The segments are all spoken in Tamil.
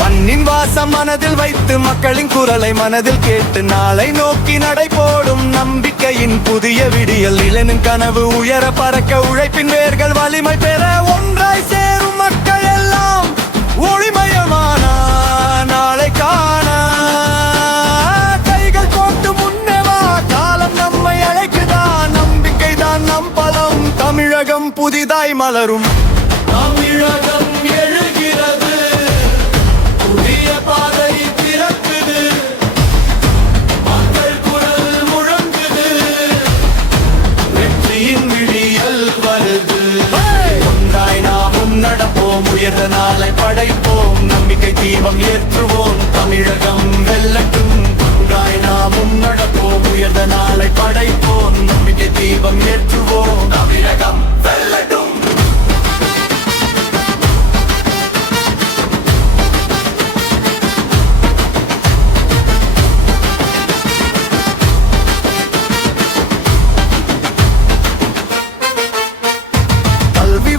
மண்ணின் வாசம் மனதில் வைத்து மக்களின் குரலை மனதில் கேட்டு நாளை நோக்கி நடை போடும் நம்பிக்கையின் புதிய விடியல். இளனின் கனவு உயர பறக்க உழைப்பின் வேர்கள் வலிமை பெற ஒன்றாய் சேரும் மக்கள் எல்லாம் ஒளிமயமான நாளை காண கைகள் போட்டு முன்னே வா, காலம் நம்மை அழைக்குதான். நம்பிக்கை தான் நம் பலம், தமிழகம் புதிதாய் மலரும். தமிழகம் எழுகிறது, புதிய பாதை திறக்குது, மக்கள் குரல் முழங்குது, வெற்றியின் விடியல் வருது. ஒன்றாய் நாமும் நடப்போம், உயர்ந்த நாளை படைப்போம், நம்பிக்கை தீபம் ஏற்றுவோம், தமிழகம் வெல்லட்டும். ஒன்றாய் நாமும் நடப்போம், உயர்ந்த நாளை படைப்போம், நம்பிக்கை தீபம் ஏற்றுவோம், தமிழகம் வெல்லட்டும்.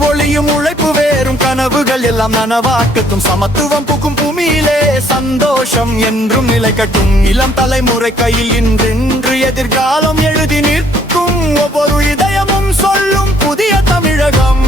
ஒளியும் உழைப்பு வேறும் கனவுகள் எல்லாம் நனவாக்கட்டும். சமத்துவம் புக்கும் பூமியிலே சந்தோஷம் என்றும் நிலைக்கட்டும். இளம் தலைமுறை கையில் இன்று எதிர்காலம் எழுதி நிற்கும். ஒவ்வொரு இதயமும் சொல்லும் புதிய தமிழகம்.